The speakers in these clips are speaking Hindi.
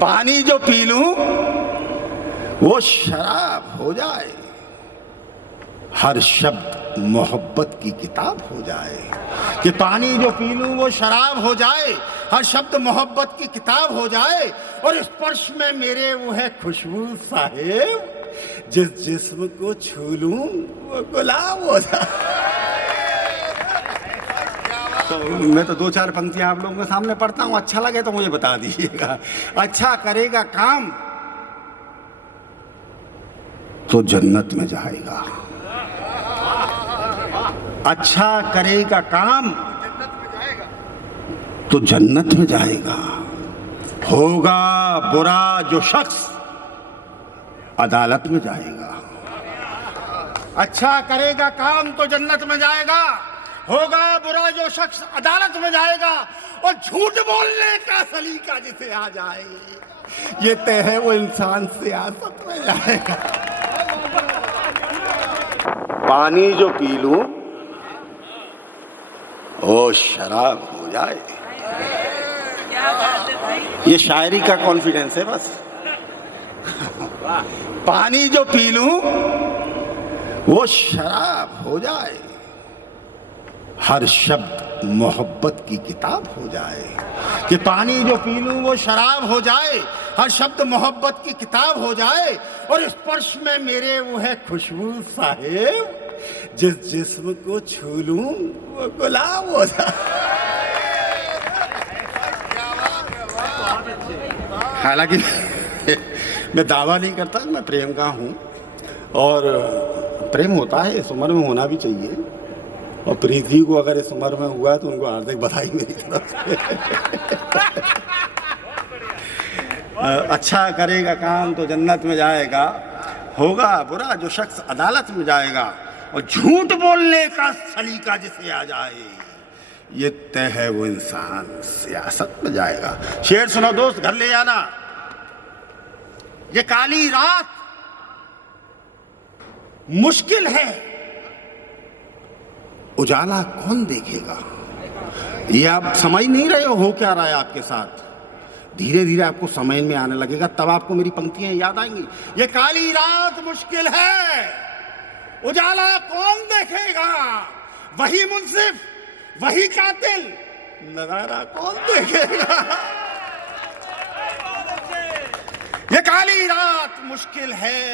पानी जो पी लूं वो शराब हो जाए, हर शब्द मोहब्बत की किताब हो जाए। कि पानी जो पी लूं वो शराब हो जाए, हर शब्द मोहब्बत की किताब हो जाए। और स्पर्श में मेरे वो है खुशबू साहिब, जिस जिस्म को छू लूं वो गुलाब हो जाए। तो मैं तो दो चार पंक्तियां आप लोगों के सामने पढ़ता हूं, अच्छा लगे तो मुझे बता दीजिएगा। अच्छा करेगा काम तो जन्नत में जाएगा, अच्छा करेगा काम तो जन्नत में जाएगा। होगा बुरा जो शख्स अदालत में जाएगा। अच्छा करेगा काम तो जन्नत में जाएगा, होगा बुरा जो शख्स अदालत में जाएगा। और झूठ बोलने का सलीका जिसे आ जाए, ये तय है वो इंसान सियासत में जाएगा। पानी जो पी लूं वो शराब हो जाए। ये शायरी का कॉन्फिडेंस है बस। पानी जो पी लूं वो शराब हो जाए, हर शब्द मोहब्बत की किताब हो जाए। कि पानी जो पी लूं वो शराब हो जाए, हर शब्द मोहब्बत की किताब हो जाए। और स्पर्श में मेरे वो है खुशबू साहिब, जिस जिस्म को छू लूं वो गुलाब हो जाए। हालांकि मैं दावा नहीं करता, मैं प्रेम का हूं और प्रेम होता है, इस उम्र में होना भी चाहिए। और पृथ्वी को अगर इस उम्र में हुआ तो उनको हार्दिक बधाई मेरी तरफ से। अच्छा करेगा काम तो जन्नत में जाएगा, होगा बुरा जो शख्स अदालत में जाएगा। और झूठ बोलने का सलीका जिसे आ जाए, ये तय है वो इंसान सियासत में जाएगा। शेर सुनो दोस्त, घर ले जाना। ये काली रात मुश्किल है, उजाला कौन देखेगा। ये आप समझ नहीं रहे हो क्या रहा है आपके साथ। धीरे धीरे आपको समझ में आने लगेगा, तब आपको मेरी पंक्तियां याद आएंगी। ये काली रात मुश्किल है, उजाला कौन देखेगा। वही मुंसिफ, वही कातिल, नजारा कौन देखेगा। ये काली रात मुश्किल है,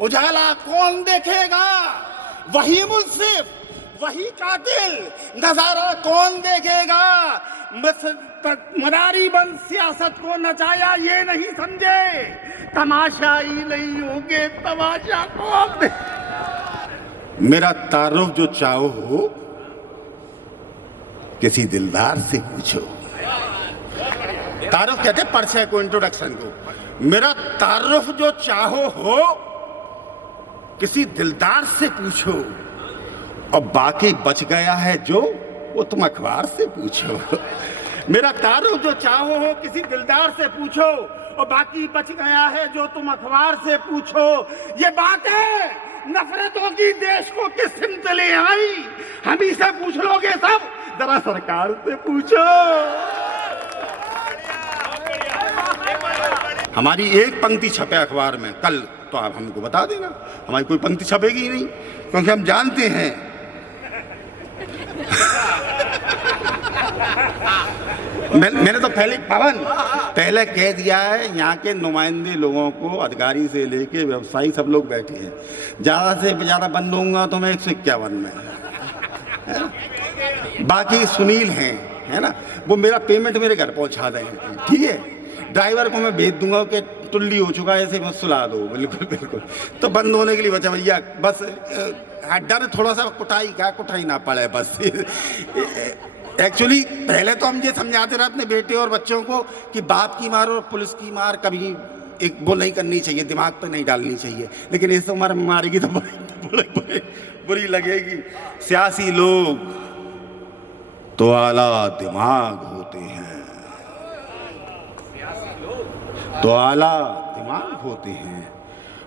उजाला कौन देखेगा। वही मुंसिफ, वही कातिल, नजारा कौन देखेगा। मदारी बंद सियासत को नचाया ये नहीं समझे, तमाशा ही नहीं होंगे, तमाशा कौन दे। मेरा तारुफ जो चाहो हो किसी दिलदार से पूछो। तारुफ कहते परिचय को, इंट्रोडक्शन को। मेरा तारुफ जो चाहो हो किसी दिलदार से पूछो, और बाकी बच गया है जो वो तुम अखबार से पूछो। मेरा तारुफ जो चाहो हो किसी दिलदार से पूछो, और बाकी बच गया है जो तुम अखबार से पूछो। ये बातें नफरतों की देश को किस सिमत ले आई, हम ही से पूछ लोगे सब, जरा सरकार से पूछो। हमारी एक पंक्ति छपे अखबार में कल, तो आप हमको बता देना। हमारी कोई पंक्ति छपेगी ही नहीं, क्योंकि हम जानते हैं मैंने तो पहले कह दिया है, यहाँ के नुमाइंदे लोगों को, अधिकारी से लेके व्यवसायी सब लोग बैठे हैं। ज़्यादा से ज़्यादा बंद होऊंगा तो मैं 151 में, बाकी सुनील हैं, है ना, वो मेरा पेमेंट मेरे घर पहुँचा देंगे। ठीक है, ड्राइवर को मैं भेज दूंगा कि टुल्ली हो चुका है, ऐसे बस सुला दो। बिल्कुल बिल्कुल, तो बंद होने के लिए बचा भैया, बस डर थोड़ा सा कुटाई ना पड़े बस। एक्चुअली पहले तो हम ये समझाते रहे अपने बेटे और बच्चों को कि बाप की मार और पुलिस की मार कभी एक वो नहीं करनी चाहिए, दिमाग पे नहीं डालनी चाहिए। लेकिन इस उम्र में मारेगी तो बुरी लगेगी। सियासी लोग तो आला दिमाग होते हैं, तो आला दिमाग होते हैं,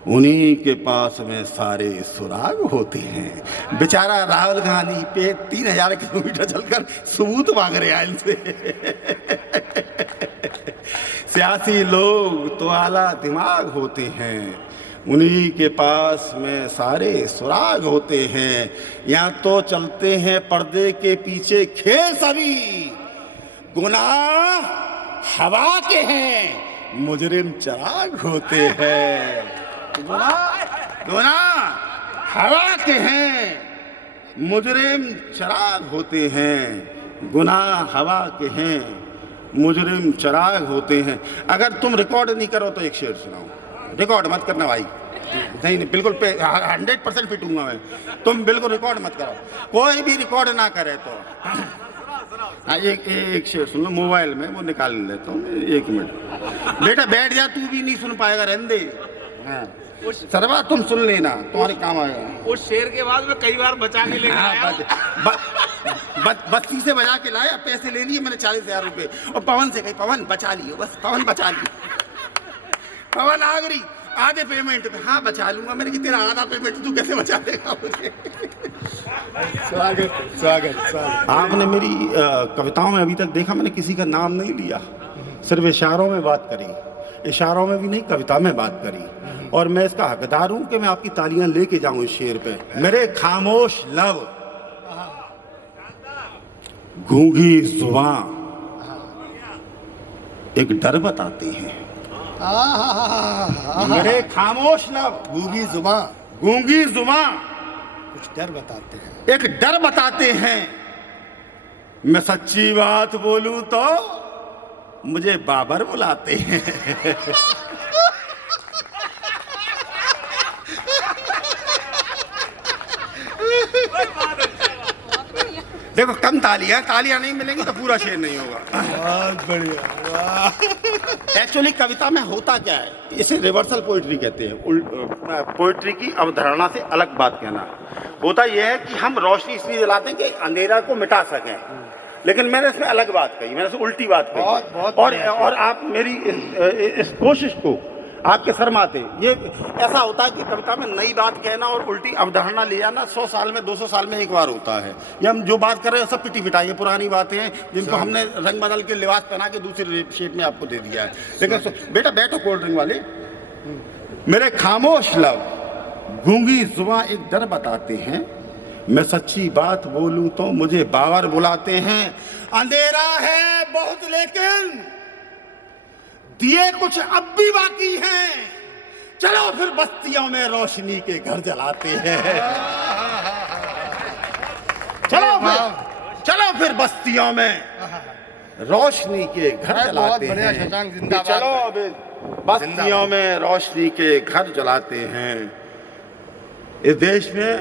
उन्हीं के पास में सारे सुराग होते हैं। बेचारा राहुल गांधी पे 3000 किलोमीटर चलकर सबूत मांग रहे हैं इनसे। सियासी लोग तो आला दिमाग होते हैं, उन्हीं के पास में सारे सुराग होते हैं। यहाँ तो चलते हैं पर्दे के पीछे खेल, सभी गुनाह हवा के हैं, मुजरिम चिराग होते हैं। गुनाह हवा के हैं, मुजरिम चिराग होते हैं। गुनाह हवा के हैं, मुजरिम चिराग होते हैं। अगर तुम रिकॉर्ड नहीं करो तो एक शेर सुनाओ। रिकॉर्ड मत करना भाई, नहीं नहीं, बिल्कुल 100% पिटूंगा मैं। तुम बिल्कुल रिकॉर्ड मत करो, कोई भी रिकॉर्ड ना करे तो। हाँ, एक शेर सुन लो मोबाइल में, वो निकाल लेता हूँ। 1 मिनट बेटा, बैठ जा, तू भी नहीं सुन पाएगा, रहने दे। हाँ सरवा, तुम सुन लेना, तुम्हारे काम आएगा। उस शेर के बाद मैं कई बार बचा के लेकर आया। बत्ती से बजा के लाया, पैसे ले लिए मैंने 40,000 रुपए। और पवन से कही, पवन बचा लियो, बस पवन बचा लियो। पवन आगरी आधे पेमेंट पे, हाँ बचा लूंगा। मैंने कि तेरा आधा पेमेंट तू कैसे बचा देगा मुझे? स्वागत स्वागत स्वागत। आपने मेरी कविताओं में अभी तक देखा मैंने किसी का नाम नहीं लिया, सिर्फ इशारों में बात करी। इशारों में भी नहीं, कविता में बात करी। और मैं इसका हकदार हूं कि मैं आपकी तालियां लेके जाऊं इस शेर पे। मेरे खामोश लब, गूंगी जुबां एक डर बताते हैं। मेरे खामोश लब, गूंगी जुबां गूंगी जुबां कुछ डर बताते हैं। एक डर बताते हैं। मैं सच्ची बात बोलूं तो मुझे बाबर बुलाते हैं। देखो कम तालियां नहीं मिलेंगी तो पूरा शेर नहीं होगा। बहुत बढ़िया। एक्चुअली कविता में होता क्या है, इसे रिवर्सल पोइट्री कहते हैं। पोइट्री की अवधारणा से अलग बात कहना। होता यह है कि हम रोशनी इसलिए जलाते हैं कि अंधेरा को मिटा सकें, लेकिन मैंने इसमें अलग बात कही, मैंने उल्टी बात कही। और आप मेरी इस कोशिश को आपके शर्माते, ये ऐसा होता है कि कविता में नई बात कहना और उल्टी अवधारणा ले जाना 100 साल में 200 साल में एक बार होता है। ये हम जो बात कर रहे हैं सब पिटी पिटाई पुरानी बातें हैं, जिनको हमने रंग बदल के लिबास पहना के दूसरी शेप में आपको दे दिया है। लेकिन बेटा बैठो कोल्ड ड्रिंक वाले। मेरे खामोश लब, गूंगी जुबां एक डर बताते हैं। मैं सच्ची बात बोलूं तो मुझे बाबर बुलाते हैं। अंधेरा है बहुत लेकिन दिए कुछ अब भी बाकी हैं। चलो फिर बस्तियों में रोशनी के घर जलाते हैं। चलो फिर बस्तियों में रोशनी के घर जलाते हैं। चलो अब बस्तियों में रोशनी के घर जलाते हैं। इस देश में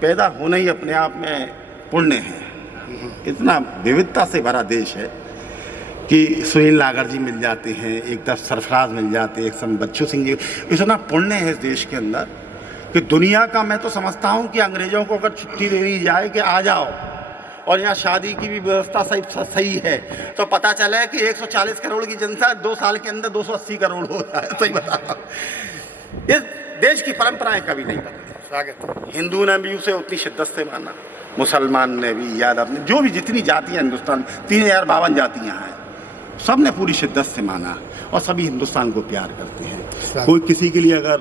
पैदा होना ही अपने आप में पुण्य है। इतना विविधता से भरा देश है कि सुनील नागर जी मिल जाते हैं, एक तरफ सरफराज मिल जाते हैं, एक समय बच्चू सिंह जी। इतना पुण्य है इस देश के अंदर कि दुनिया का मैं तो समझता हूँ कि अंग्रेजों को अगर छुट्टी दे दी जाए कि आ जाओ और यहाँ शादी की भी व्यवस्था सही है, तो पता चला है कि 140 करोड़ की जनता 2 साल के अंदर 280 करोड़ हो रहा है। सही बता रहा हूँ। इस देश की परंपराएं कभी नहीं बदली। हिंदू ने भी उसे उतनी शिद्दत से माना, मुसलमान ने भी, याद आपने जो भी जितनी जातियाँ हिंदुस्तान 3052 जातियाँ हैं, सब ने पूरी शिद्दत से माना और सभी हिंदुस्तान को प्यार करते हैं। कोई किसी के लिए अगर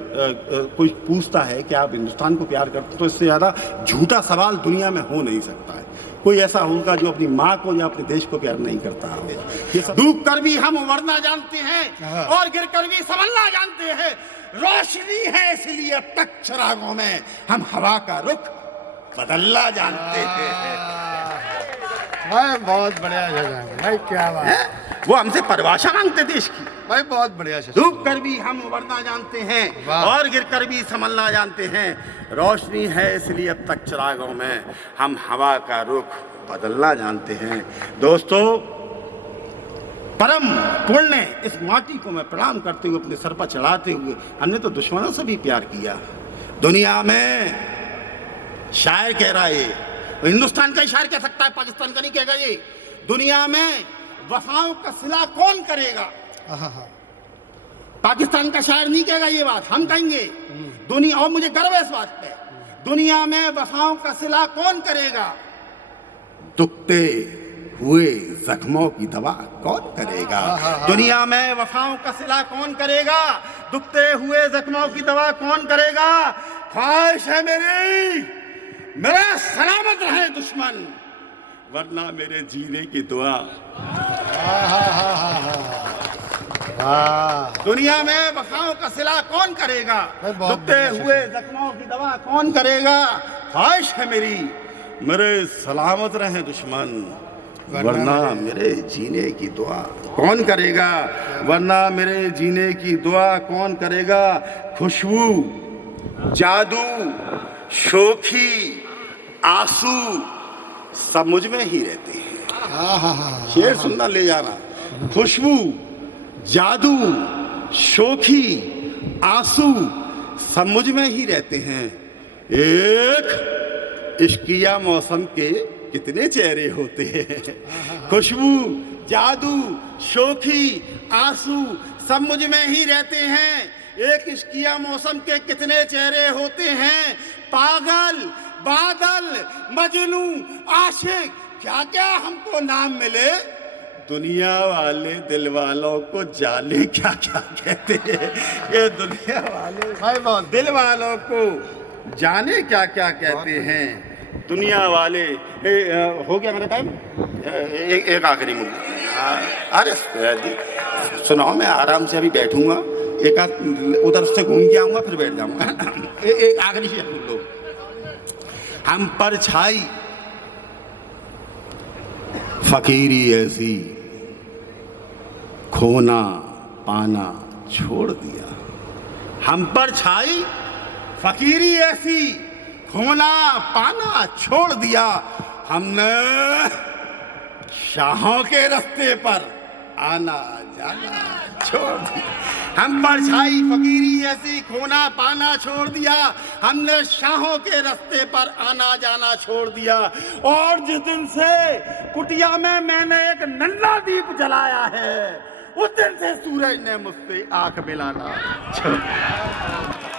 कोई पूछता है कि आप हिंदुस्तान को प्यार करते हैं तो इससे ज़्यादा झूठा सवाल दुनिया में हो नहीं सकता है। कोई ऐसा होगा जो अपनी माँ को या अपने देश को प्यार नहीं करता है। ये सब डूब कर भी हम उभरना जानते हैं और गिर कर भी संभलना जानते हैं। रोशनी है इसलिए अब तक चिरागों में हम हवा का रुख बदलना जानते हैं। भाई बहुत बढ़िया जगह भाई, क्या बात है। वो हमसे परिभाषा मांगते देश की। भाई बहुत बढ़िया। डूब कर भी हम उभरना जानते हैं और गिर कर भी संभलना जानते हैं। रोशनी है इसलिए अब तक चिरागों में हम हवा का रुख बदलना जानते हैं। दोस्तों, परम पुण्य इस माटी को मैं प्रणाम करते हुए अपने सर पर चढ़ाते हुए, हमने तो दुश्मनों से भी प्यार किया। दुनिया में शायर कह रहा है, हिंदुस्तान का ही शायर कह सकता है, पाकिस्तान का नहीं कहेगा ये। दुनिया में वफाओं का सिला कौन करेगा? पाकिस्तान का शायर नहीं कहेगा ये बात, हम कहेंगे। दुनिया, और मुझे गर्व है इस बात पे, दुनिया में वफाओं का सिला कौन करेगा? दुखते हुए जख्मों की दवा कौन करेगा? दुनिया में वफाओं का सिला कौन करेगा? दुखते हुए जख्मों की दवा कौन करेगा? ख्वाहिश है मेरी मेरा सलामत रहे दुश्मन, वरना मेरे जीने की दुआ। दुनिया में वफाओं का सिला कौन करेगा? दुखते हुए जख्मों की दवा कौन करेगा? ख्वाहिश है मेरी मेरे सलामत रहे दुश्मन, वरना मेरे जीने की दुआ कौन करेगा? वरना मेरे जीने की दुआ कौन करेगा? खुशबू, जादू, शोखी, आंसू सब मुझ में ही रहते हैं। शेर सुनना ले जाना। खुशबू, जादू, शोखी, आंसू सब मुझ में ही रहते हैं। एक इश्किया मौसम के कितने चेहरे होते हैं। खुशबू, जादू, शोखी, आंसू सब मुझ में ही रहते हैं। एक इश्किया मौसम के कितने चेहरे होते हैं। पागल, बादल, मजनू, आशिक, क्या क्या हमको नाम मिले। दुनिया वाले दिल वालों को जाने क्या क्या कहते हैं। ये दुनिया वाले भाई बहुत दिल वालों को जाने क्या क्या कहते हैं। दुनिया वाले हो गया मेरा टाइम। एक आखिरी मुद्दा। अरे सुनाओ, मैं आराम से अभी बैठूंगा, एक आध उधर से घूम के आऊंगा फिर बैठ जाऊंगा। एक आखिरी शेर सुन लो। हम पर छाई फकीरी ऐसी, खोना पाना छोड़ दिया। हम पर छाई फकीरी ऐसी, खोना पाना छोड़ दिया। हमने शाहों के रास्ते पर आना जाना छोड़ दिया। हम पर छाई फकीरी ऐसी, खोना पाना छोड़ दिया। हमने शाहों के रास्ते पर आना जाना छोड़ दिया। और जिस दिन से कुटिया में मैंने एक नन्हा दीप जलाया है, उस दिन से सूरज ने मुझसे आंख मिलाना छोड़ दिया।